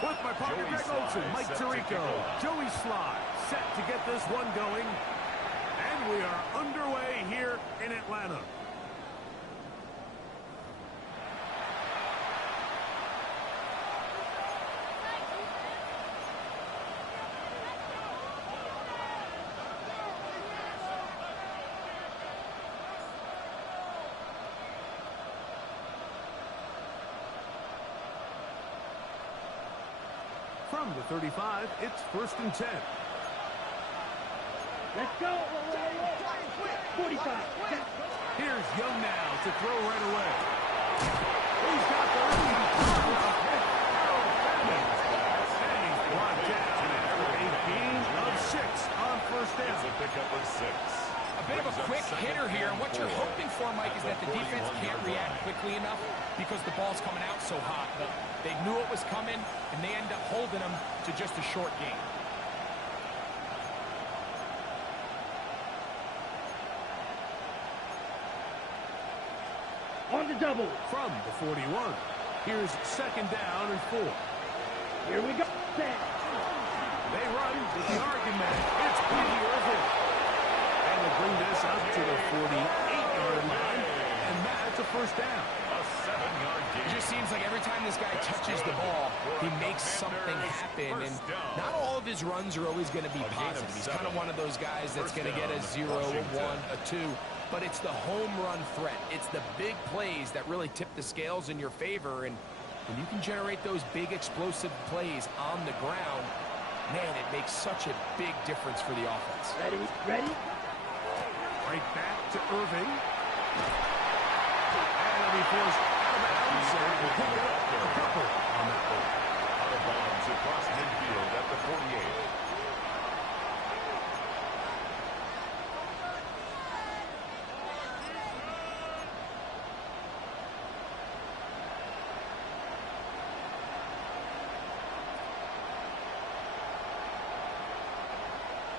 With my partner, Greg Olson, Mike Tirico, Joey Sly, set to get this one going. And we are underway here in Atlanta. From the 35, it's 1st and 10. Let's go. 45. Here's Young now to throw right away. He's got the lead. And he's brought down after a gain of 6 on 1st down. It's a pickup of 6. A bit of a quick hitter here, and what you're hoping for, Mike, is that the defense can't react quickly enough because the ball's coming out so hot. But they knew it was coming, and they end up holding them to just a short game. On the double. From the 41, here's 2nd down and 4. Here we go. They run with the argument. It's Petey Irvin. And they bring this up to the 48-yard line, and that's a 1st down. A 7-yard gain. It just seems like every time this guy touches the ball, he makes something happen. And not all of his runs are always going to be positive. He's kind of one of those guys that's going to get a 0, a 1, a 2. But it's the home run threat. It's the big plays that really tip the scales in your favor. And when you can generate those big explosive plays on the ground, man, it makes such a big difference for the offense. Ready? Ready? Right back to Irving. And he'll be forced out of bounds. And we'll pick up a couple on that one. Out of bounds across midfield at the 48.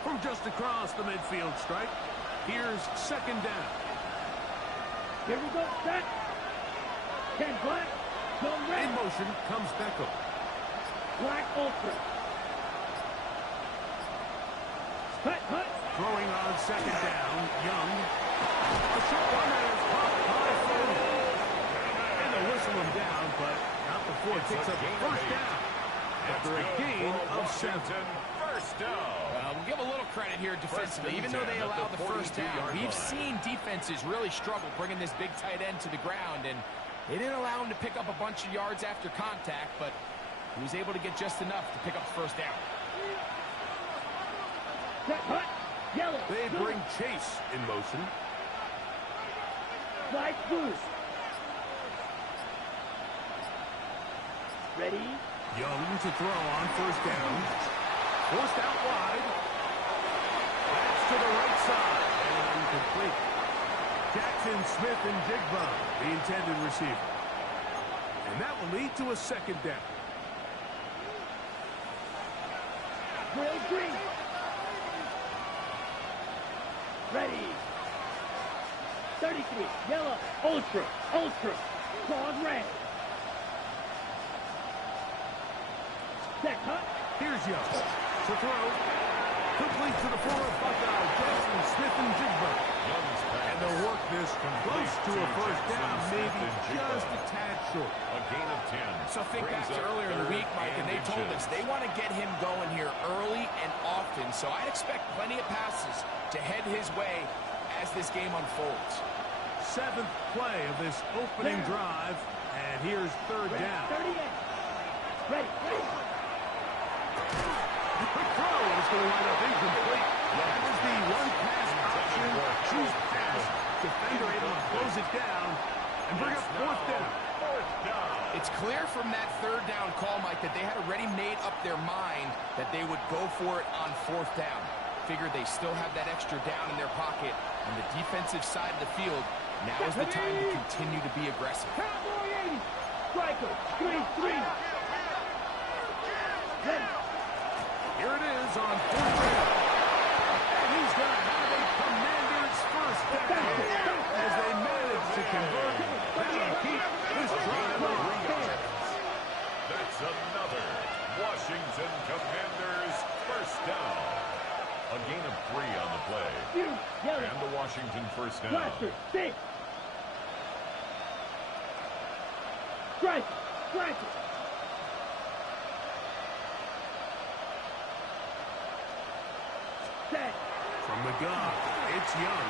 From just across the midfield stripe, here's 2nd down. Here we go. Set. 10 black. No red. In motion comes Beckham. Black ultra. Cut, cut. Throwing on 2nd down, Young. A short one that is caught by Foley. And they'll whistle him down, but not before it picks up 1st down. After a gain of 7. 1st down. We'll give a little credit here defensively. Even though they allowed the 1st down, we've seen defenses really struggle bringing this big tight end to the ground, and they didn't allow him to pick up a bunch of yards after contact, but he was able to get just enough to pick up the 1st down. Set, cut. Yellow. They bring Chase in motion. Light boost. Ready? Young to throw on 1st down. Forced out wide. That's to the right side. And incomplete. Jackson, Smith, and Jigba, the intended receiver. And that will lead to a 2nd down. Will green. Ready. 33. Yellow. Ultra. Ultra. Claws red. Set, cut. Here's Young to throw. Complete to the forward Buckeye, Jackson, Smith, and Jigba. And they'll work this close to a 1st down, maybe just a tad short. A gain of 10. So think back to earlier in the week, Mike, and they told us they want to get him going here early and often. So I'd expect plenty of passes to head his way as this game unfolds. 7th play of this opening drive, and here's 3rd down. 38. Ready. The throw is going to wind up incomplete. That was the one-pass option. Choose pass. Defender able to close it down and bring up 4th down. It's clear from that 3rd down call, Mike, that they had already made up their mind that they would go for it on 4th down. Figured they still have that extra down in their pocket on the defensive side of the field. Now is the time to continue to be aggressive. Cowboy 80. Striker. 3-3. Ready. Here it is on 4th down. And he's going to have a Commanders 1st down as they manage to convert. That'll keep this drive alive. That's another Washington Commanders first down. A gain of 3 on the play. And the Washington first down. Blaster, 6. Strike, strike. Set. From the gun, it's Young.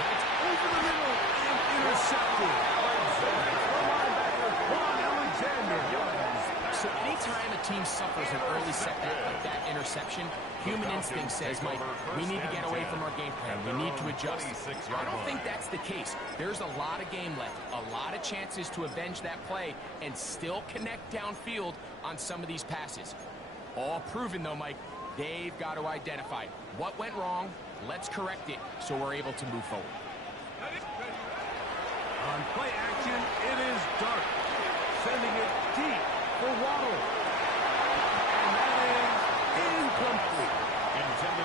That's over the middle and intercepted. So anytime a team suffers an early setback like that interception, human instinct says, Mike, we need to get away from our game plan. We need to adjust. I don't think that's the case. There's a lot of game left, a lot of chances to avenge that play and still connect downfield on some of these passes. All proven, though, Mike. They've got to identify what went wrong. Let's correct it so we're able to move forward. On play action, it is Dart. Sending it deep for Waddle. And that is incomplete.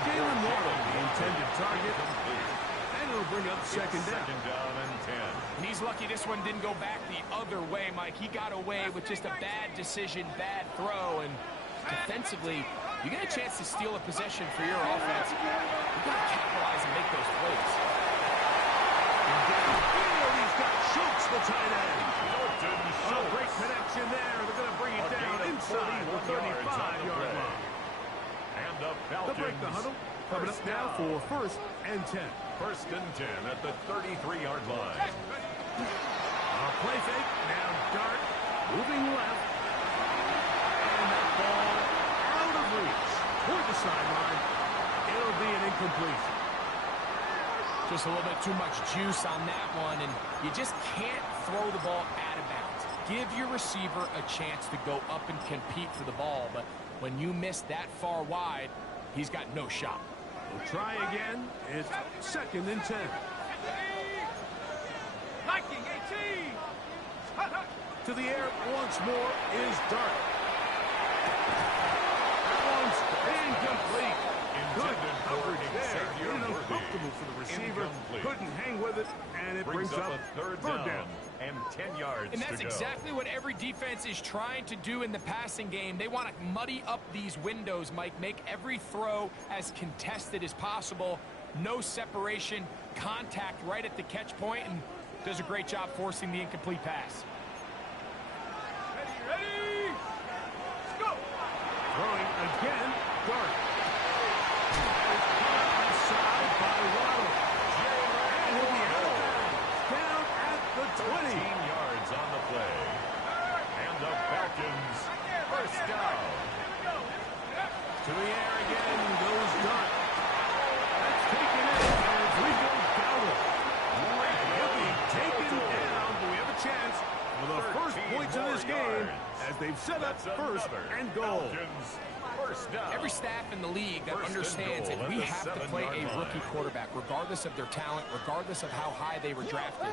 Jalen Waddle, the intended target. And it'll bring up second down. Second down and 10. And he's lucky this one didn't go back the other way, Mike. He got away with just a bad decision, bad throw, and defensively, you get a chance to steal a possession for your offense. You've got to capitalize and make those plays. And downfield, he's got Schultz, the tight end. Oh, Great connection there. They're going to bring it down inside the 35-yard line. And the They'll break the huddle. Coming up now for first and 10. First and 10 at the 33-yard line. A play fake. Now Dart moving left. And that ball out of reach toward the sideline. It'll be an incompletion. Just a little bit too much juice on that one, and you just can't throw the ball out of bounds. Give your receiver a chance to go up and compete for the ball, but when you miss that far wide, he's got no shot. We'll try again. It's second and 10. To the air once more is Dart. That one's incomplete. Good coverage there. Uncomfortable for the receiver. Couldn't hang with it, and it brings up a third down. And 10 yards And that's to go. exactly what every defense is trying to do in the passing game. They want to muddy up these windows, Mike. Make every throw as contested as possible. No separation, contact right at the catch point, and does a great job forcing the incomplete pass. Ready? Let's go. Throwing again, Dart. Inside by Waddle. And he'll be out of bounds. Down at the 20. 13 yards on the play. And the Falcons first down. To the air again goes Dart. That's taken in as Rico Dowdle. He'll be taken down. Do we have a chance for the first points of this game as they've set up first and goal? First down. Every staff in the league that understands that we have to play a rookie quarterback, regardless of their talent, regardless of how high they were drafted.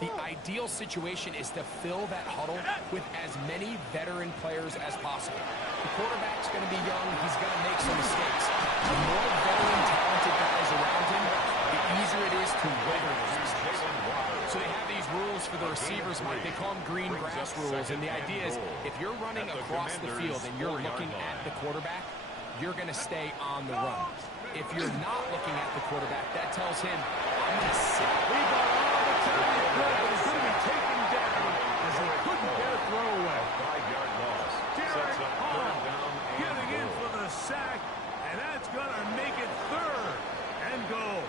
The ideal situation is to fill that huddle with as many veteran players as possible. The quarterback's going to be young. He's going to make some mistakes. The more veteran, talented guys around him, the easier it is to weather those mistakes. So they have these rules for the receivers, Mike. They call them green grass rules. And the idea is if you're running across the field and you're looking at the quarterback, you're going to stay on the run. If you're not looking at the quarterback, that tells him, I'm going to sit. He got all the time he could, but he's going to be taken down as he couldn't get a throw away. 5-yard loss. Derek Hall down and getting in goal. for the sack, and that's going to make it third and goal.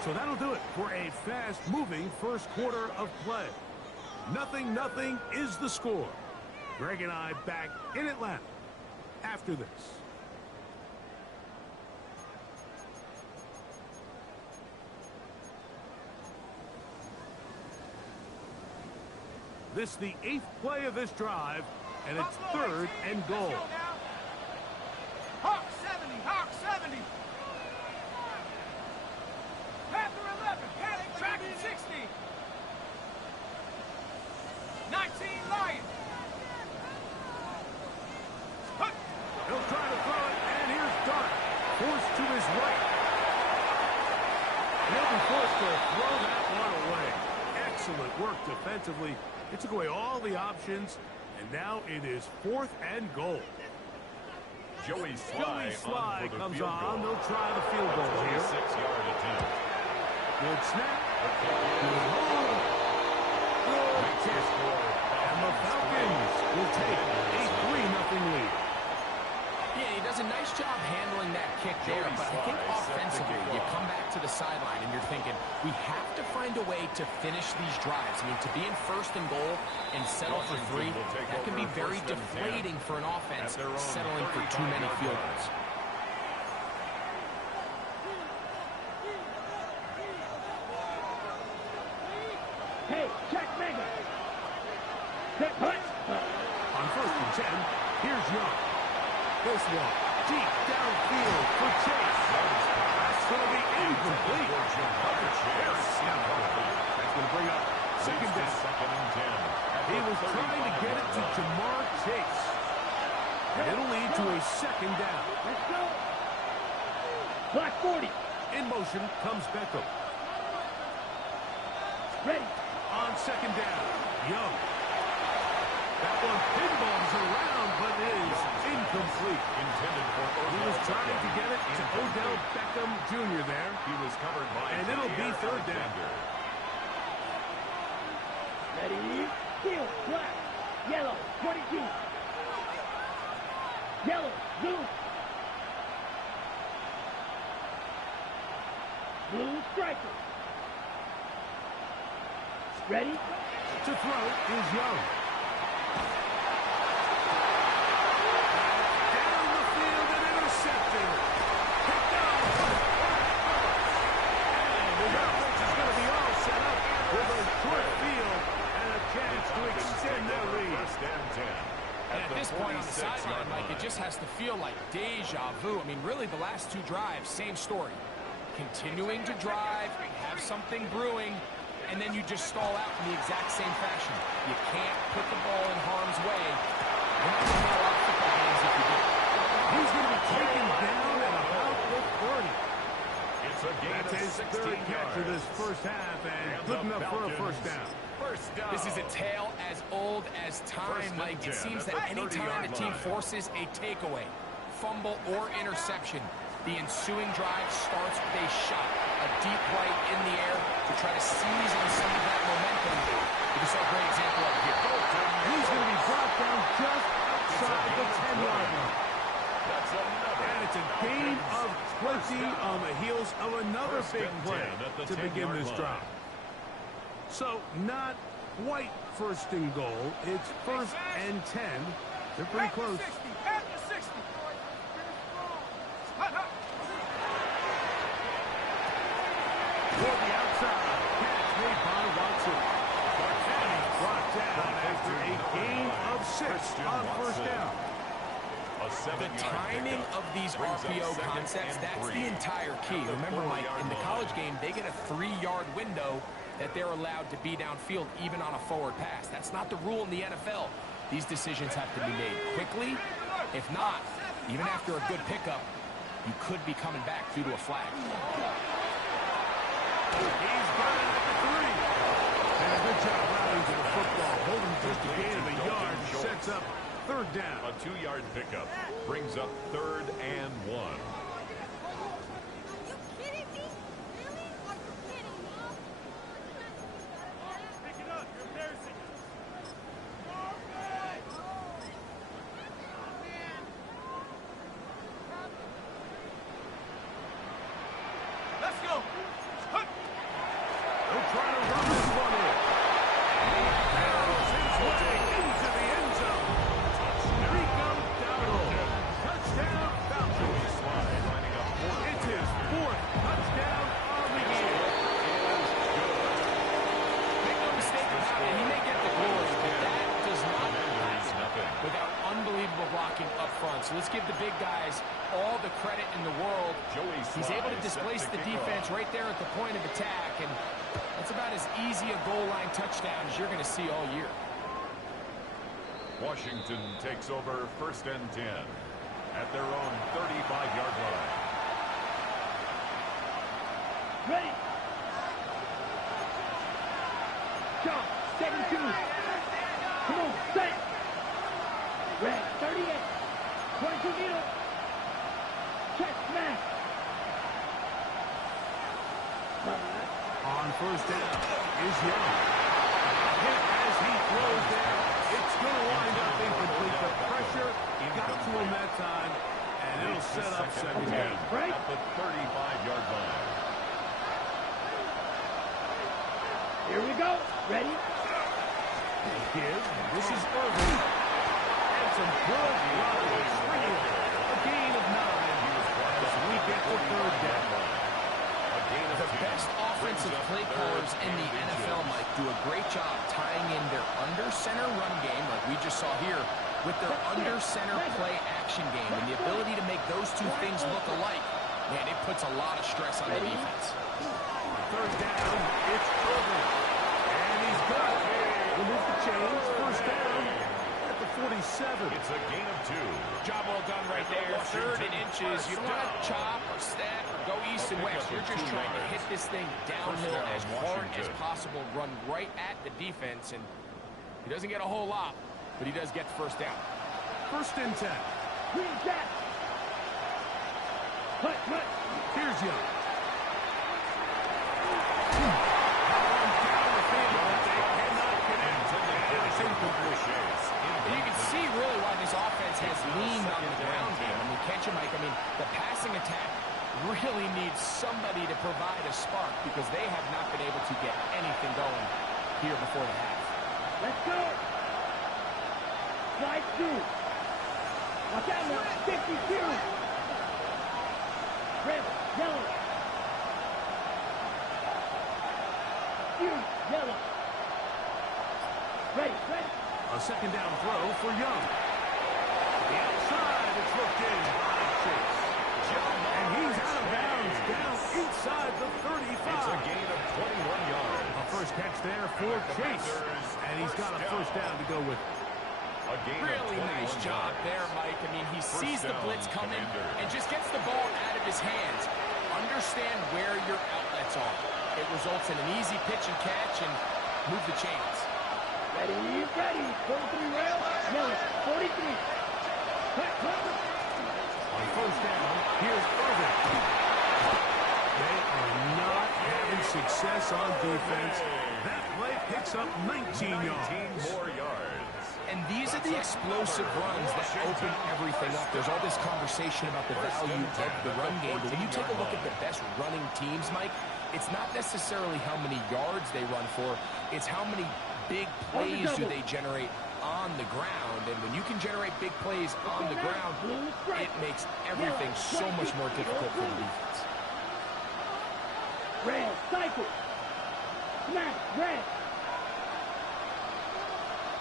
So that'll do it for a fast-moving first quarter of play. 0-0 is the score. Greg and I back in Atlanta after this. This is the 8th play of this drive, and it's third and goal. Hawk 70, Hawk 70. Panther 11, panic track 60. 19 Lion. He'll try to throw it, and here's Dart. Forced to his right. He'll be forced to throw that one away. Excellent work defensively. It took away all the options, And now it is 4th and goal. Joey Sly comes on. They'll try the field goal here. 26-yard attempt. Good snap. Good hold. Good kick. And the Falcons will take a 3-0 lead. Yeah, he does a nice job handling that kick there, but I think offensively, you come back to the sideline and you're thinking, we have to find a way to finish these drives. I mean, to be in 1st and goal and settle for 3, that can be very deflating for an offense, settling for too many field goals. Hey, check mega. Set punch. On 1st and 10, here's Young. This one, deep downfield for Chase. That's going to be incomplete. That's going to bring up 2nd down. 2nd and 10. He was trying to get it to Jamar Chase. And it'll lead to a 2nd down. Let's go. Black 40. In motion comes Beckham. Ready. On 2nd down, Young. That one pinballs around, but is incomplete. Intended for He was trying to get it to Odell Beckham Jr. there. He was covered by And it'll be 3rd down. Ready. Field. Black. Yellow. 22. Yellow. Blue. Blue striker. Ready. To throw is Young. Down the field and intercepted. Picked up. And the offense is going to be all set up with a short field and a chance to extend their lead. 1st and 10. And at this point on the sideline, Mike, it just has to feel like deja vu. I mean, really, the last 2 drives, same story. Continuing to drive, have something brewing, and then you just stall out in the exact same fashion. You can't put the ball in harm's way. You're not going to have a lot of football games if you do. He's going to be taken down at about the 30. It's a gain That's of his 16 3rd catch of this yards. 1st half, and good enough for a 1st down. First down. This is a tale as old as time, Mike. It seems that any time a team forces a takeaway, fumble, or interception, the ensuing drive starts with a shot, a deep right in the air to try to seize on some of that momentum. We saw a great example of it here. He's going to be brought down just outside the 10-yard line. That's another. And it's a gain of 20 on the heels of another big play to begin this drive. So not quite 1st and goal. It's 1st and 10. They're pretty close. For the outside, catch made by Watson. And he's brought down after a gain of 6 on 1st down. The timing of these RPO concepts, that's the entire key. Remember, Mike, in the college game, they get a 3-yard window that they're allowed to be downfield even on a forward pass. That's not the rule in the NFL. These decisions have to be made quickly. If not, even after a good pickup, you could be coming back due to a flag. He's got it at the 3. And a good job routing to the football. Holding just a gain of a yard. Sets up 3rd down. A 2-yard pickup brings up 3rd and 1. So let's give the big guys all the credit in the world. He's able to displace the defense right there at the point of attack, and that's about as easy a goal line touchdown as you're going to see all year. Washington takes over 1st and 10 at their own 35-yard line. Ready. Jump. 7-2. Come on, set. Chest smash. On first down is Young. Hit as he throws there. It's going to wind up incomplete. The pressure got to him that time, and it'll set up second down. Right? At the 35-yard line. Here we go. Ready? This is Irvin. And some good running. A gain of 9 as we get the third down. The best offensive play callers in the NFL, Mike, do a great job tying in their under-center run game, like we just saw here, with their under-center play action game. And the ability to make those two things look alike, man, it puts a lot of stress on the defense. Third down, it's Irvin. And he's got it. Remove the chains. First down at the 47. It's a gain of 2. Job well done right there. Third and inches. You don't want to chop or step or go east and west. You're just trying to hit this thing downhill as hard as possible, run right at the defense, and he doesn't get a whole lot, but he does get the first down. First and 10. Green Jack. Cut. Here's Young. And you can see really why this offense has leaned on the ground game. I mean, can't you, Mike? I mean, the passing attack really needs somebody to provide a spark because they have not been able to get anything going here before the half. Let's go. Slide through. Watch out now. 52. Red, yellow. Yellow. Ready. A second down throw for Young. The outside, it's looked in by Chase. And he's out of bounds, down inside the 35. It's a gain of 21 yards. A first catch there for Chase. And he's got a first down to go with it. Really nice job there, Mike. I mean, he sees the blitz coming and just gets the ball out of his hands. Understand where your outlets are. It results in an easy pitch and catch and move the chains. Ready. 43 rail. Yellow. 43. Cut. On first down, here's Irvin. They are not having success on defense. That play picks up 19 yards. More yards. And these are the explosive runs that open everything up. There's all this conversation about the value of the run game, but when you take a look at the best running teams, Mike, it's not necessarily how many yards they run for, it's how many big plays do they generate on the ground. And when you can generate big plays on the ground, it makes everything so much more difficult for the defense. Red, cycle. Smash, red.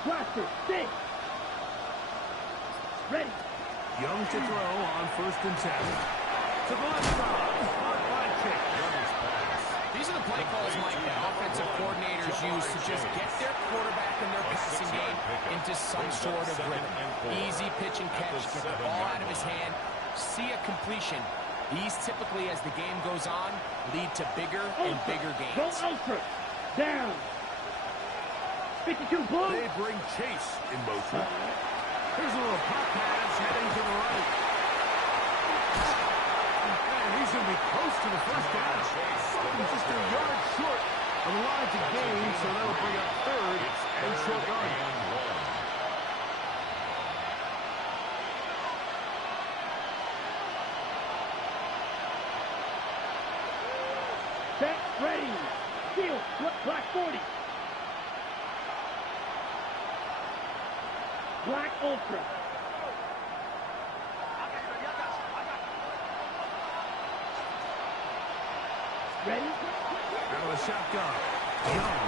Blaster, 6. Ready. Young to throw on first and 10. To the left side. Caught by Chase. These are the play calls, Mike, that offensive coordinators use to just get their quarterback and their passing game into some sort of rhythm. Easy pitch and catch, get the ball out of his hand, see a completion. These typically, as the game goes on, lead to bigger and bigger gains. Go ultra. Down. 52 blue. They bring Chase in motion. Here's a little pop pass heading to the right. And he's going to be close to the first down. He's just a yard short of the line to gain, so that'll bring up third and short yard. Set, ready. Field, black 40. Black ultra. Ready? Out of the shotgun. Young.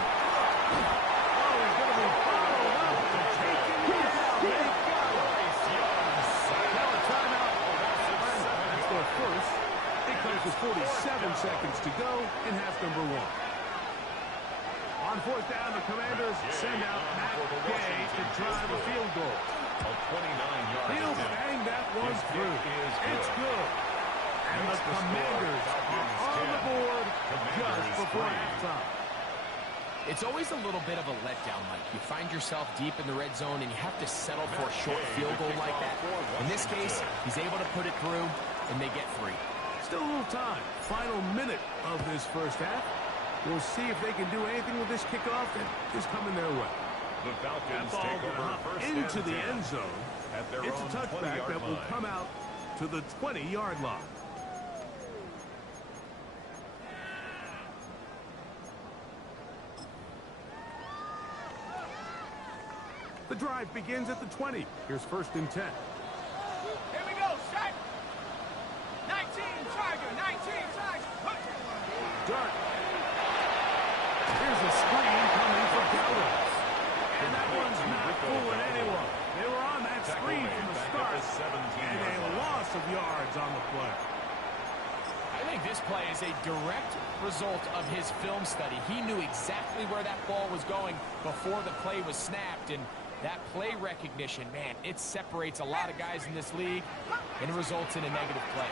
Oh, he's going to be followed up and taken down. They got it. Now a timeout. That's their first. It comes with 47 seconds to go in half number 1. On fourth down, the Commanders send out Matt Gay to drive a field goal. A 29-yard He'll bang that one through. It's good. And the Commanders are on the board just before halftime. It's always a little bit of a letdown, Mike. You find yourself deep in the red zone, and you have to settle for a short field goal like that. In this case, he's able to put it through, and they get free. Still a little time. Final minute of this first half. We'll see if they can do anything with this kickoff that is coming their way. The Falcons That ball take over first into and the 10 end zone. at their It's a own touchback 20-yard that will line. come out to the 20-yard line. The drive begins at the 20. Here's first and 10. Here we go, set. 19, Tiger, 19, Tiger. Dart. Here's a screen coming for Gallows. And that one's not fooling anyone. They were on that screen from the start. And a loss of yards on the play. I think this play is a direct result of his film study. He knew exactly where that ball was going before the play was snapped, and that play recognition, man, it separates a lot of guys in this league, and it results in a negative play.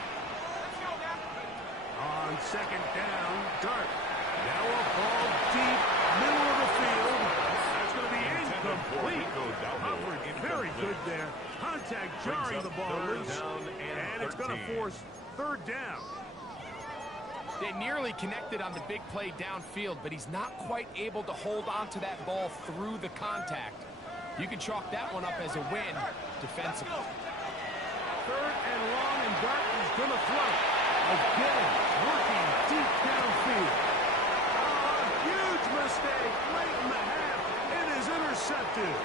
On second down, Dart. Now a ball deep, middle of the field. That's going to be incomplete. Coverage very good there. Contact jarring the ball loose, and it's going to force third down. They nearly connected on the big play downfield, but he's not quite able to hold on to that ball through the contact. You can chalk that one up as a win defensively. Third and long, and Dart is going to throw. Again, working deep downfield. Oh, a huge mistake late in the half. It is intercepted.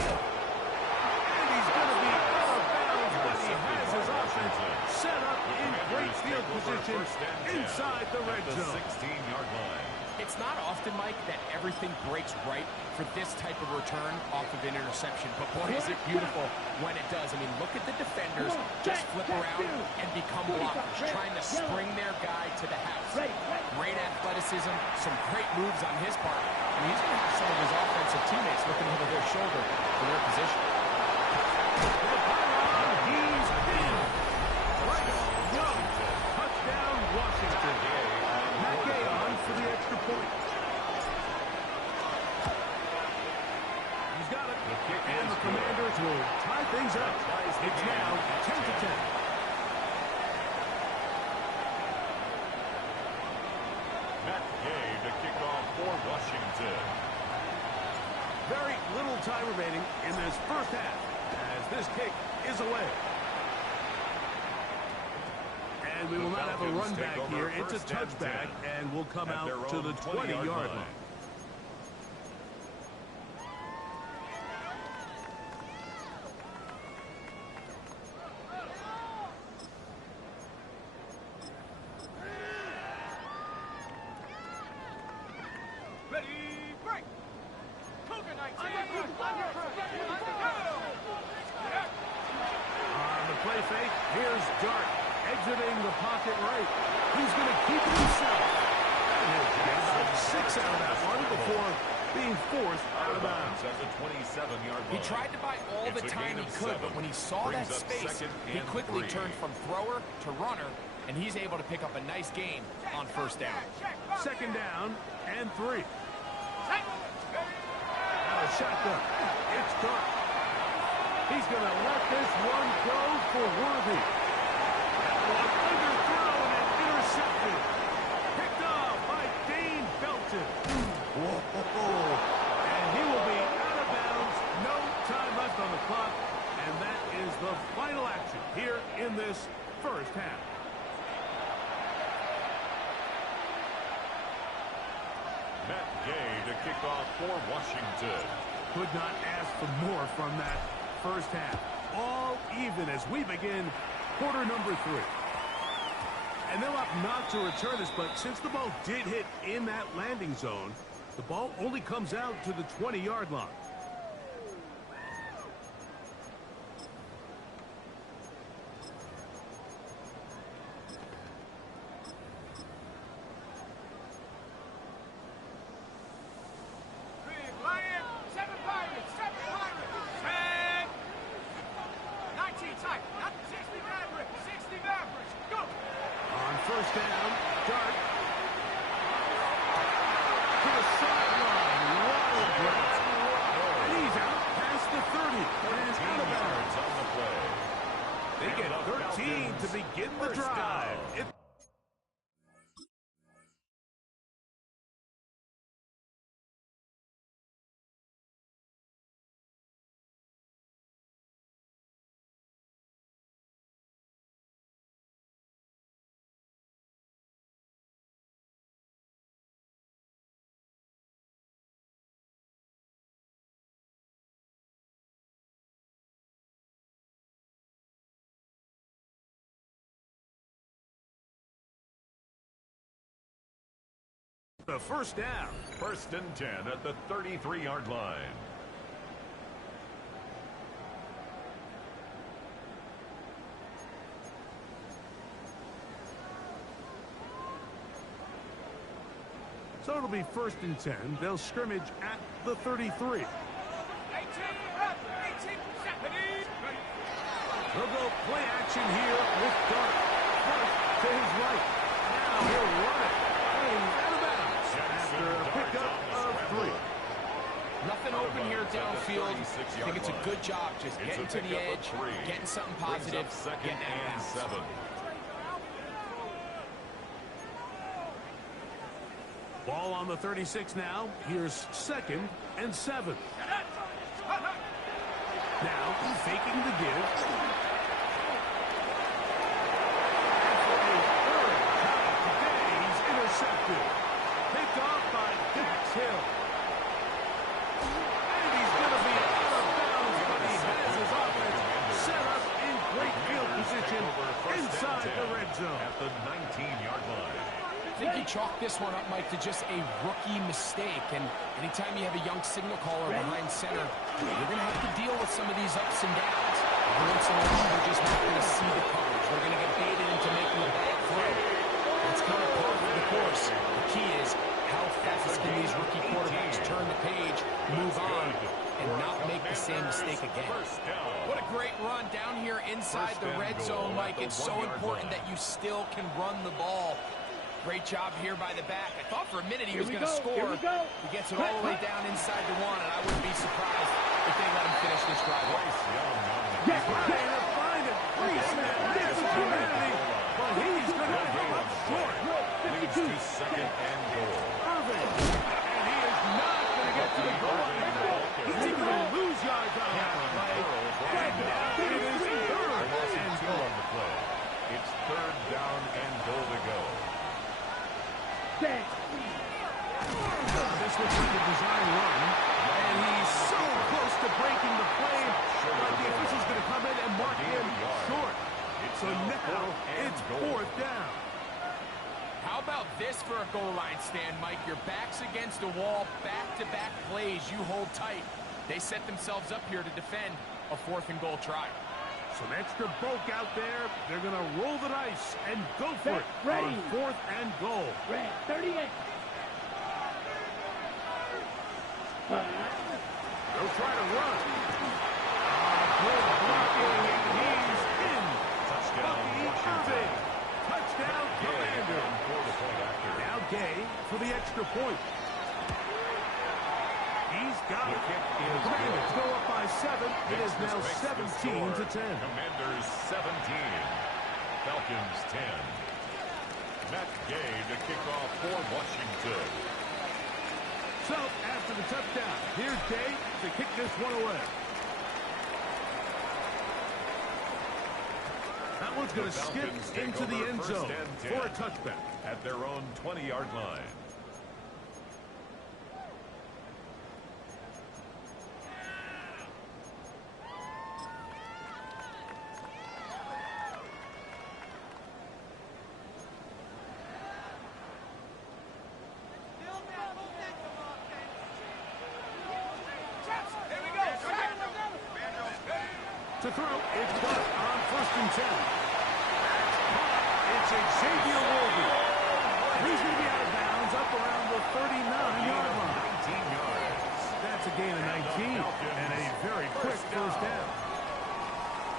And he's going to be out of bounds, but he has his offense set up in great field position inside the red zone. 16-yard line. It's not often, Mike, that everything breaks right for this type of return off of an interception. But boy, is it beautiful when it does. I mean, look at the defenders just flip around and become blockers, trying to spring their guy to the house. Great athleticism, some great moves on his part. And he's going to have some of his offensive teammates looking over their shoulder for their position. He's in. Touchdown, Washington. Matt Gay on for the extra point. He's got it. And the Commanders will tie things up. It's now 10-10. Matt Gay to kick off for Washington. Very little time remaining in this first half as this kick is away. And we will not have a run back here. It's a touchback, and will come out to the 20-yard line. Ready, break. Cougar 19. On the play fake, here's Dart exiting the pocket right. He's going to keep it himself. And he'll get about 6 out of that one before being forced out of bounds. At the 27-yard line. He tried to buy all the time he could, but when he saw that space, he quickly turned from thrower to runner, and he's able to pick up a nice gain on first down. Second down and 3. Now a shotgun. It's Dart. He's going to let this one go for Worthy. That one underthrown and intercepted. Picked off by Dane Belton. Whoa. And he will be out of bounds. No time left on the clock. And that is the final action here in this first half. Matt Gay to kick off for Washington. Could not ask for more from that first half. All even as we begin quarter number 3. And they'll opt not to return this, but since the ball did hit in that landing zone, the ball only comes out to the 20-yard line. First down, Dart. The first down. 1st and 10 at the 33-yard line. So it'll be 1st and 10. They'll scrimmage at the 33. They'll go play action here with Dart. First to his right. Now he'll run it. And out of bounds after a pickup of 3. Nothing open here downfield. I think it's a good job just getting to the edge, getting something positive, getting out of bounds. 7. Ball on the 36 now. Here's 2nd and 7. Now faking the give. Intercepted. Picked off by Dax Hill. And he's going to be out of bounds, but he has his offense set up in great field position inside the red zone. At the 19-yard line. I think you chalk this one up, Mike, to just a rookie mistake. And anytime you have a young signal caller behind center, you're going to have to deal with some of these ups and downs. Every once in a while, we're just not going to see the coverage. We're going to get baited into making a bad throw. That's kind of part of the course. The key is how fast can these rookie quarterbacks turn the page, move on, and not make the same mistake again. What a great run down here inside the red zone, Mike. It's so important that you still can run the ball. Great job here by the back. I thought for a minute he was going to score. He gets it all the way down inside the 1, and I wouldn't be surprised if they let him finish this drive. He's trying to find a magnificent humanity, but he's going to come up short. Leads to 2nd and goal. Irvin, and he is not going to get to the goal line. He's even going to lose yards on that play. And now it is 3rd and goal on the play. It's 3rd down and goal to go. This looks like a design run, and he's so close to breaking the play, but the official's going to come in and mark him short. So now it's 4th down. How about this for a goal line stand, Mike? Your back's against a wall, back-to-back plays. You hold tight. They set themselves up here to defend a 4th and goal try. Some extra bulk out there. They're going to roll the dice and go for it Ready. on 4th and goal. Red 38. They'll try to run. Good blocking, and he's in. Touchdown, Washington. Touchdown, Commander. Now Gay for the extra point. He's got it. The Commanders go up by 7. It is now 17 to 10. Commanders 17. Falcons 10. Matt Gay to kick off for Washington. So, after the touchdown, here's Gay to kick this one away. That one's going to skip into the end zone for a touchback. At their own 20-yard line. To throw, it's got on 1st and 10. It's Xavier Wolby. He's going to be out of bounds up around the 39-yard line. 19 yards. That's a gain of 19 and a very quick 1st down.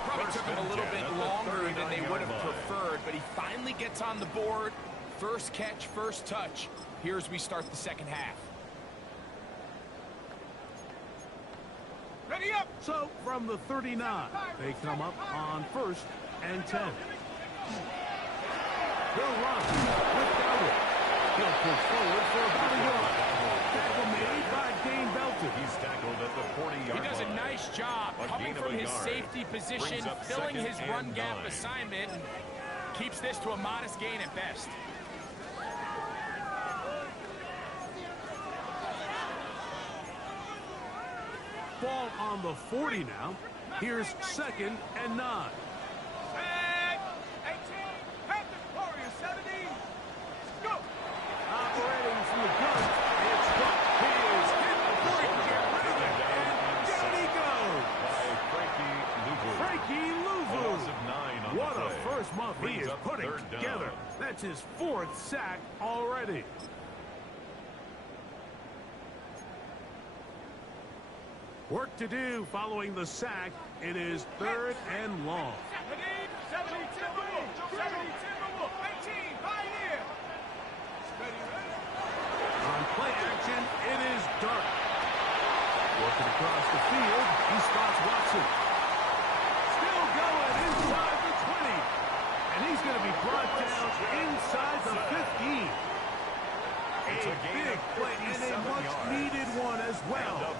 Probably took him a little bit longer than they would have preferred, but he finally gets on the board. First catch, first touch. Here as we start the 2nd half. Ready up. So, from the 39, they come up on 1st and 10. They'll run without it. He'll push forward for about a yard. Tackle made by Dane Belton. He's tackled at the 40-yard line. He does a nice job coming from his safety position, filling his run gap assignment, and keeps this to a modest gain at best. Ball on the 40 now. Here's 2nd and 9. Operating from the gun. first month he is putting together. That's his 4th sack already. Work to do following the sack. It is 3rd and long. On play action, it is Dark. Working across the field, he spots Watson. Still going inside the 20. And he's going to be brought down inside the 15. A big play and a much-needed one as well.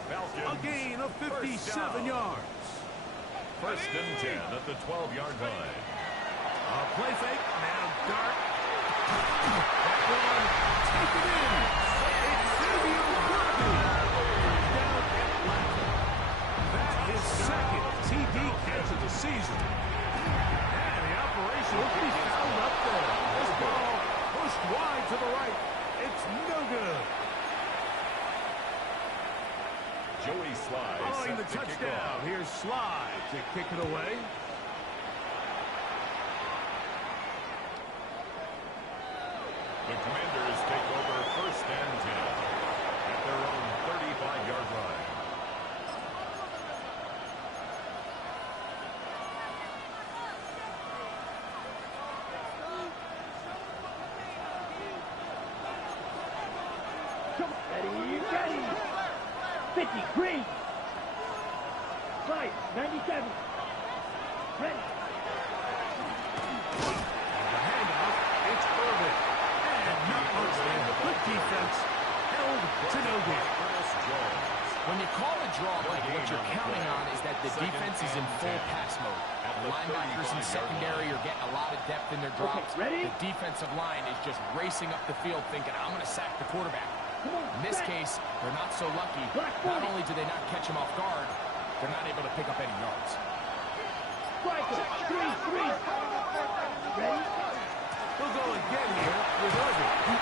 A gain of 57 yards. 1st and 10 at the 12-yard line. A play fake, now Dark. That one, take it in. Xavier Worthy. Down at left. That is 2nd TD catch of the season. And the operation will be fouled up there. This ball pushed wide to the right. It's no good. Joey Sly Following the touchdown, here's Sly to kick it away. The Commanders take over 1st and 10 at their own 35-yard line. Ready. 50, green. Right, 97. Ready. The handoff, it's Irvin. And not much there. Good defense. Held to no gain. When you call a draw, Mike, what you're counting on is that the defense is in full pass mode. The linebackers in secondary are getting a lot of depth in their drops. Ready? The defensive line is just racing up the field thinking, I'm going to sack the quarterback. In this case, they're not so lucky. Not only do they not catch him off guard, they're not able to pick up any yards. Striker, 3. Ready? We'll go again here with Irvin.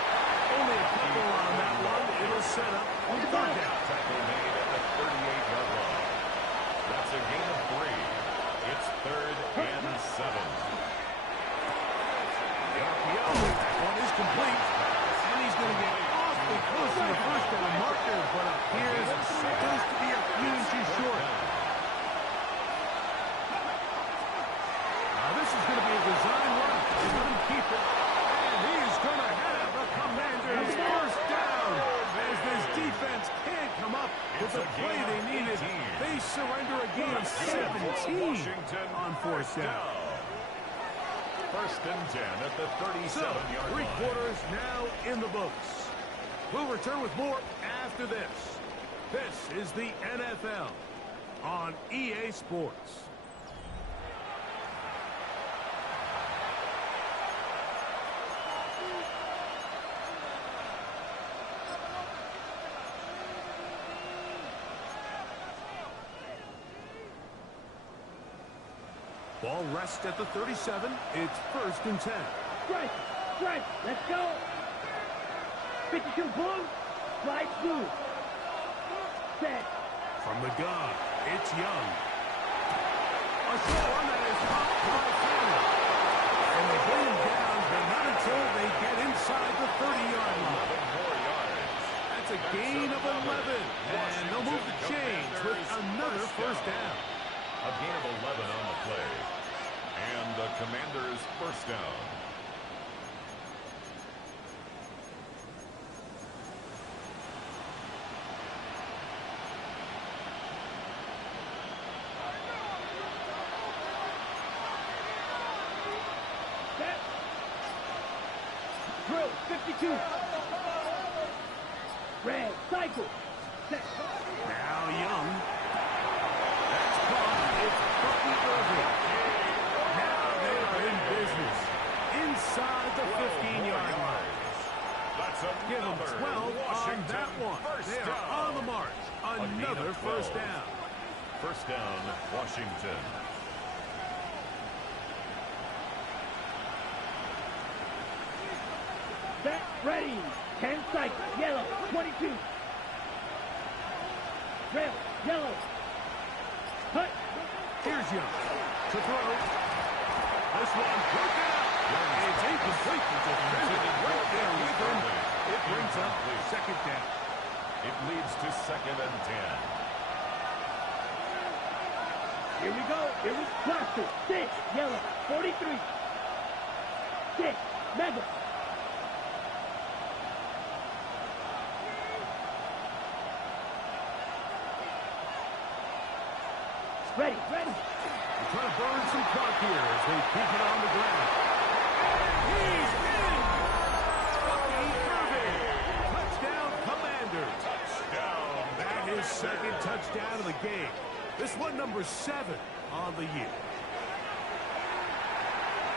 Only a couple on that one. It'll set up on the 3rd down. Tackle made at the 38-yard line. That's a gain of 3. It's 3rd and 7. The RPO, that one is complete. And he's going to get awfully close to the 1st down marker, but appears just to be a few inches short. Now this is going to be a design run. He's going to keep it. And he's going to have a Commanders 1st down. As this defense can't come up with the play they needed. They surrender a gain of 17 on 4th down. 1st and 10 at the 37-yard line. 3/4 now in the books. We'll return with more after this. This is the NFL on EA Sports. Ball rests at the 37. It's 1st and 10. Strike, let's go. 52 blue, slide blue. Set. From the gun, it's Young. A short one that is caught by Fanning. And they bring him down, but not until they get inside the 30-yard line. That's a gain of 11. And they'll move the chains with another 1st down. A gain of 11 on the play. And the Commanders' 1st down. Set. Drill, 52. Red, cycle. Set. Now Young. That's caught. It's Bucky Irving. Now they are in business. Inside the 15-yard line. That's Give them another 12 on that one. First They are down. on the march. Another 1st down. 1st down, Washington. Set, ready. 10 cycle, yellow, 22. Red, yellow. Hut. Here's Young to throw. This one broken up. It's incomplete. The defender right there with him. It brings up second down. It leads to 2nd and 10. Here we go. It was cluster. 6, yellow. 43. 6, mega. Ready. They're trying to burn some clock here as they keep it on the ground. He's in! Touchdown, Commanders. Touchdown. That is second touchdown of the game. This one number 7 on the year.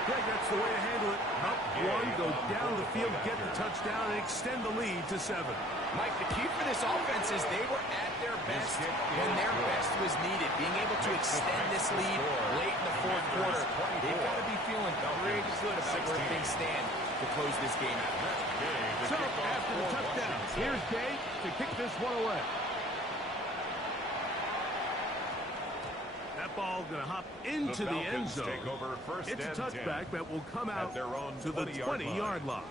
Greg, that's the way to handle it. Up one, go down the field, get the touchdown, and extend the lead to 7. Mike, the key for this offense is they were at their best when their best was needed. Being able to extend this lead late in the fourth quarter, they've got to be feeling pretty good about where things stand to close this game out. So, after the touchdown, here's Day to kick this one away. That ball going to hop into the end zone. It's a touchback that will come out to the 20-yard line.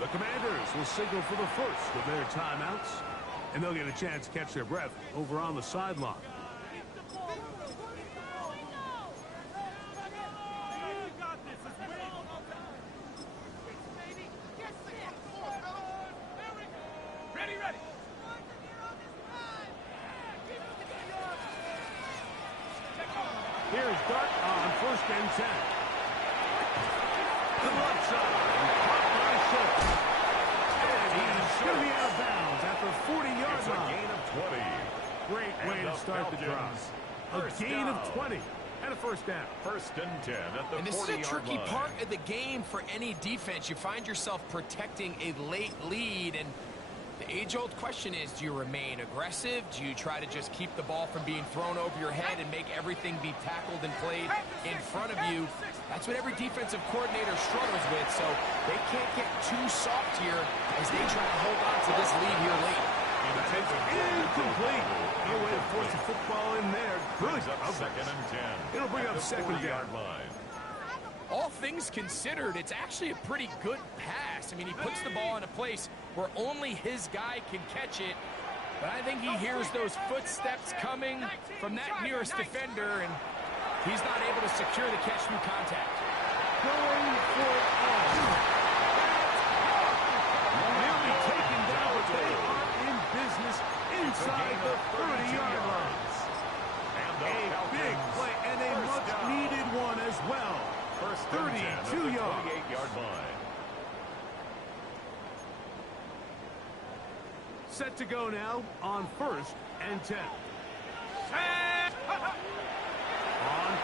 The Commanders will signal for the first of their timeouts, and they'll get a chance to catch their breath over on the sideline. Here's Dart on 1st and 10. To the left side. He's going to be out of bounds at the 40-yard line. A gain of 20. Great way to start the drive. A gain of 20 and a first down. 1st and 10 at the 40-yard line. And this is a tricky part of the game for any defense. You find yourself protecting a late lead, and the age-old question is, do you remain aggressive? Do you try to just keep the ball from being thrown over your head and make everything be tackled and played in front of you? That's what every defensive coordinator struggles with, so they can't get too soft here as they try to hold on to this lead here late. Incomplete. No way to force the football in there. Good. 2nd and 10. It'll bring up second down. All things considered, it's actually a pretty good pass. I mean, he puts the ball in a place where only his guy can catch it. But I think he hears those footsteps coming from that nearest defender, and he's not able to secure the catch through contact. Going for it all. Nearly taken down, but they are in business inside the 30-yard lines. A big play and a much-needed one as well. 32 yards. 28-yard line. Set to go now on 1st and 10. On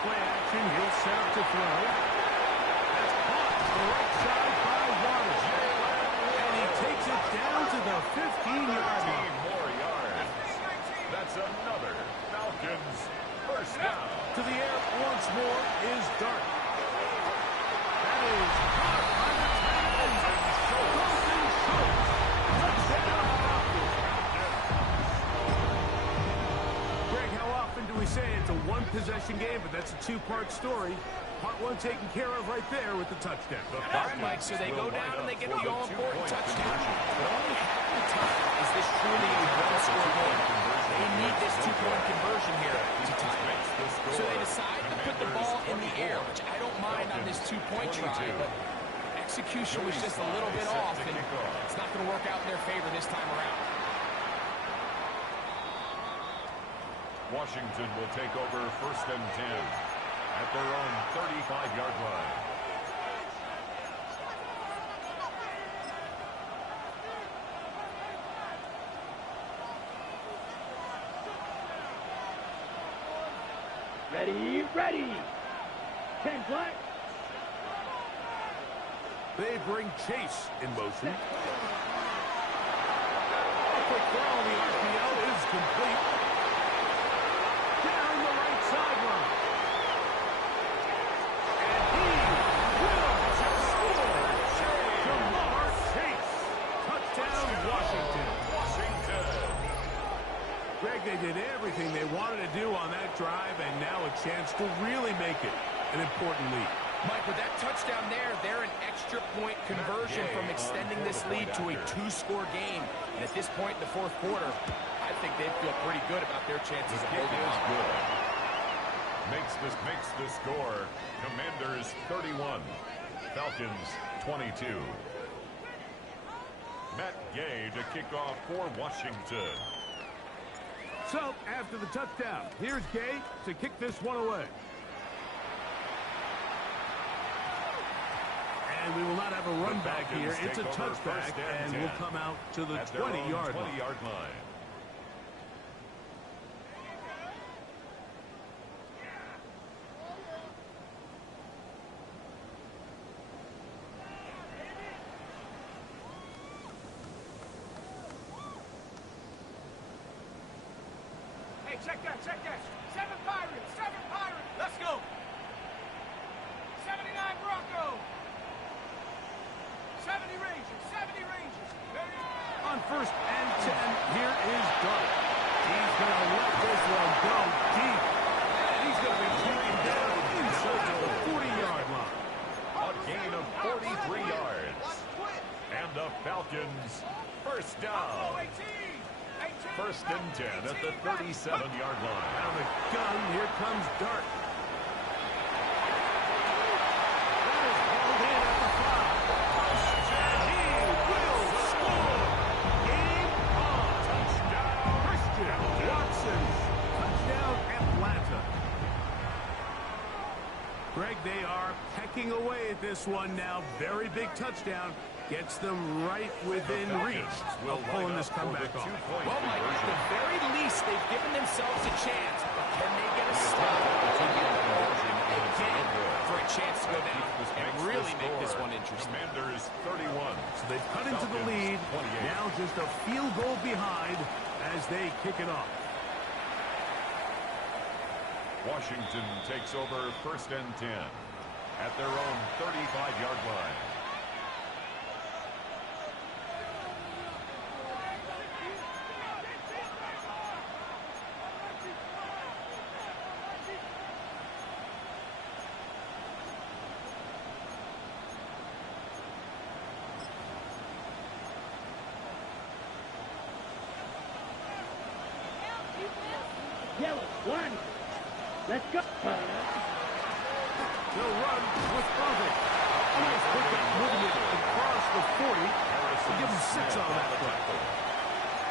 play action, he'll set up to throw. That's caught to the right side by Waddle. And he takes it down to the 15-yard line. 15 more yards. That's another Falcons first down. To the air once more is Dart. That is caught by the tight end. Touchdown, Falcons. Greg, how often do we say it's a one-possession game, but that's a two-part story? Part one taken care of right there with the touchdown. All right, Mike, so they go down and they get the all-important touchdown. But only half the time is this truly a one-score game. They need this two-point conversion here to tie it. So they decide to put the ball in the air, which I don't mind on this two-point try, but execution was just a little bit off, and it's not going to work out in their favor this time around. Washington will take over 1st and 10 at their own 35-yard line. Ready. 10 black. They bring Chase in motion. A quick throw on the RPO is complete. Greg, they did everything they wanted to do on that drive, and now a chance to really make it an important lead. Mike, with that touchdown there, they're an extra point conversion from extending this lead to a 2-score game. And at this point in the fourth quarter, I think they feel pretty good about their chances of holding on. Good. Makes the score. Commanders 31, Falcons 22. Matt Gay to kick off for Washington. So, after the touchdown, here's Gay to kick this one away. And we will not have a run back here. It's a touchback, and we'll come out to the 20-yard line. Hey, check that. 7 Pirates. Let's go. 79 Bronco. 70 Rangers. On first and 10, here is Dart. He's going to let this one go deep. And he's going to be taken down inside the 40-yard line. A gain of 43 yards. And the Falcons first down. 18. First and 10 at the 37-yard line. Out of the gun, here comes Dart. That is hauled in at the 5. And he will score. Game on. Touchdown. Christian Watson. Touchdown Atlanta. Greg, they are pecking away at this one now. Very big touchdown. Gets them right within reach of pulling this comeback off. Well, Mike, at the very least, they've given themselves a chance. But can they get a stop again for a chance to go down and really make this one interesting? Commanders 31. So they've cut into the lead. Now just a field goal behind as they kick it off. Washington takes over first and 10 at their own 35-yard line. Yellow, 1. Let's go. They'll run with Irving. Nice pickup movement across the 40. We'll give him 6 on that play.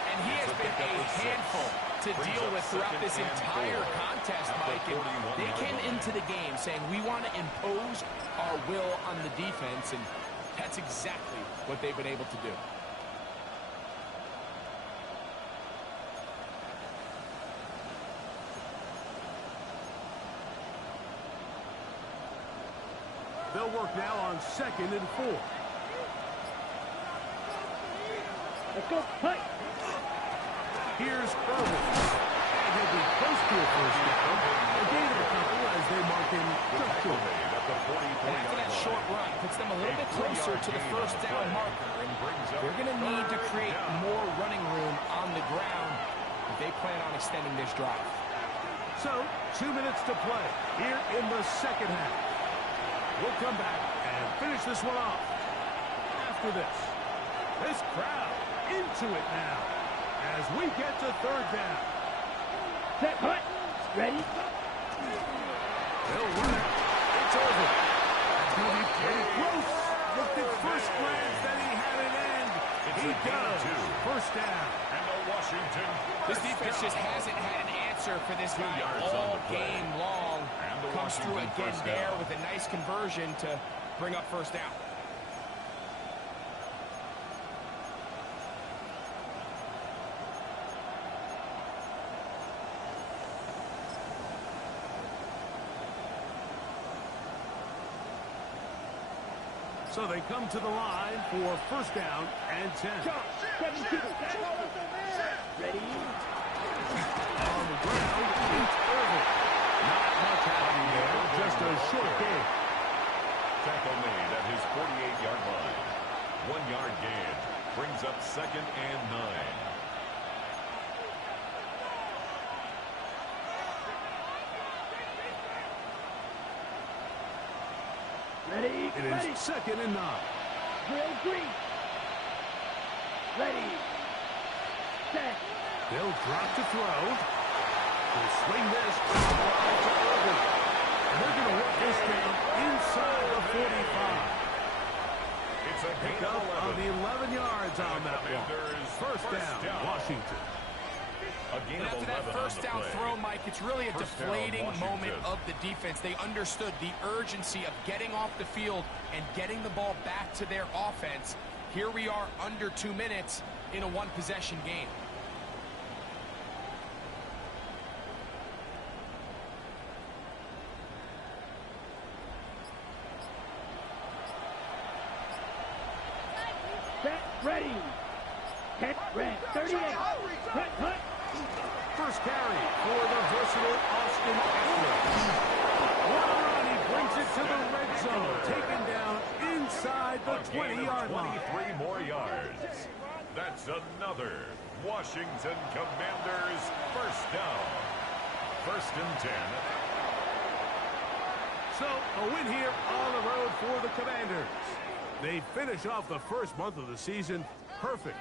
And he has been a handful to deal with throughout this entire contest, Mike. And they came into the game saying, we want to impose our will on the defense, and that's exactly what they've been able to do. They'll work now on 2nd and 4. Let's go. Hey. Here's Irving. And he'll be close to a first down. A gain of a couple as they mark him just short. And after that short run, puts them a little bit closer to the first down marker. And they're going to need to create more running room on the ground if they plan on extending this drive. So, 2 minutes to play here in the second half. We'll come back and finish this one off after this. This crowd into it now as we get to third down. Set, hut. Ready? They'll run it. It's over. That's going to be pretty close. Looked at first glance that he had an end. He does. First down. And the Washington. This defense just hasn't had an answer for this guy all game long. Comes through again there with a nice conversion to bring up first down. So they come to the line for first down and 10. 72. Ready? On the ground, it's Irving. Not much happening there, just a short gain. Tackle made at his 48-yard line. 1-yard gain brings up 2nd and 9. Ready, It is 2nd and 9. Drill green. Ready, set. They'll drop to throw. They'll swing this wide to Irvin. And they're going to work this down inside the 45. It's a Pick up on the 11 yards on that one. First down, Washington. And after that first down throw, Mike, it's really a deflating moment of the defense. They understood the urgency of getting off the field and getting the ball back to their offense. Here we are under 2 minutes in a one-possession game. Set, ready. Catch, red, 38. Cut. First carry for the versatile Austin Akira. What a run, he brings it to the red zone. Taken down inside the 20-yard line. 23 more yards. That's another Washington Commanders first down. 1st and 10. So, a win here on the road for the Commanders. They finish off the first month of the season perfect.